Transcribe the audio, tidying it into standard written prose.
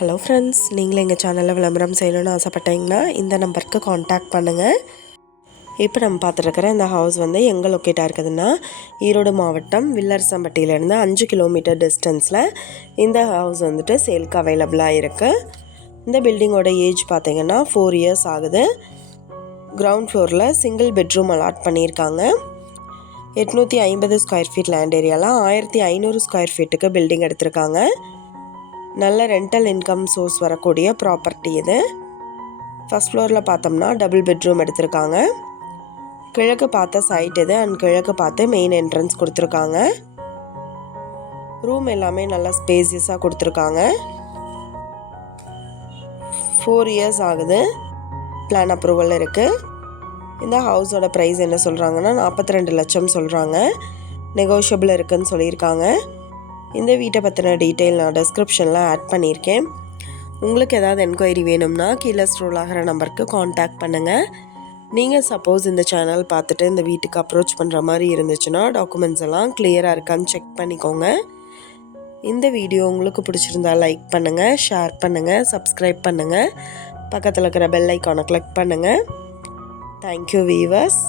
Hello friends, நீங்களும் எங்கள் சேனலில் விளம்பரம் செய்யணும்னு ஆசைப்பட்டீங்கன்னா இந்த நம்பருக்கு காண்டாக்ட் பண்ணுங்கள். இப்போ நம்ம பார்த்துருக்கிற இந்த ஹவுஸ் வந்து எங்கே லொக்கேட்டாக இருக்குதுன்னா, ஈரோடு மாவட்டம் வில்லரசம்பட்டியிலேருந்து 5 கிலோமீட்டர் டிஸ்டன்ஸில் இந்த ஹவுஸ் வந்துட்டு சேல்க்கு அவைலபிளாக இருக்குது. இந்த பில்டிங்கோட ஏஜ் பார்த்திங்கன்னா 4 இயர்ஸ் ஆகுது. கிரவுண்ட் ஃப்ளோரில் சிங்கிள் பெட்ரூம் அலாட் பண்ணியிருக்காங்க. 850 ஸ்கொயர் ஃபீட் லேண்ட் ஏரியாவில் 1500 ஸ்கொயர் ஃபீட்டுக்கு பில்டிங் எடுத்திருக்காங்க. நல்ல ரெண்டல் இன்கம் சோர்ஸ் வரக்கூடிய ப்ராப்பர்ட்டி இது. ஃபஸ்ட் ஃப்ளோரில் பார்த்தோம்னா டபுள் பெட்ரூம் எடுத்திருக்காங்க. கிழக்கு பார்த்த சைட் இது அண்ட் கிழக்கு பார்த்து மெயின் என்ட்ரன்ஸ் கொடுத்துருக்காங்க. ரூம் எல்லாமே நல்லா ஸ்பேசியஸாக கொடுத்துருக்காங்க. 4 இயர்ஸ் ஆகுது. பிளான் அப்ரூவல் இருக்குது. இந்த ஹவுஸோட ப்ரைஸ் என்ன சொல்கிறாங்கன்னா 42 லட்சம் சொல்கிறாங்க. நெகோஷியபிள் இருக்குதுன்னு சொல்லியிருக்காங்க. இந்த வீட்டை பற்றின டீட்டெயில் நான் டிஸ்கிரிப்ஷனில் ஆட் பண்ணியிருக்கேன். உங்களுக்கு ஏதாவது என்கொயரி வேணும்னா கீழே ஸ்க்ரோல் ஆகிற நம்பருக்கு காண்டாக்ட் பண்ணுங்கள். நீங்கள் சப்போஸ் இந்த சேனல் பார்த்துட்டு இந்த வீட்டுக்கு அப்ரோச் பண்ணுற மாதிரி இருந்துச்சுன்னா டாக்குமெண்ட்ஸ் எல்லாம் கிளியராக இருக்கான்னு செக் பண்ணிக்கோங்க. இந்த வீடியோ உங்களுக்கு பிடிச்சிருந்தா லைக் பண்ணுங்கள், ஷேர் பண்ணுங்கள், சப்ஸ்கிரைப் பண்ணுங்கள். பக்கத்தில் இருக்கிற பெல் ஐக்கானை கிளிக் பண்ணுங்கள். Thank you viewers.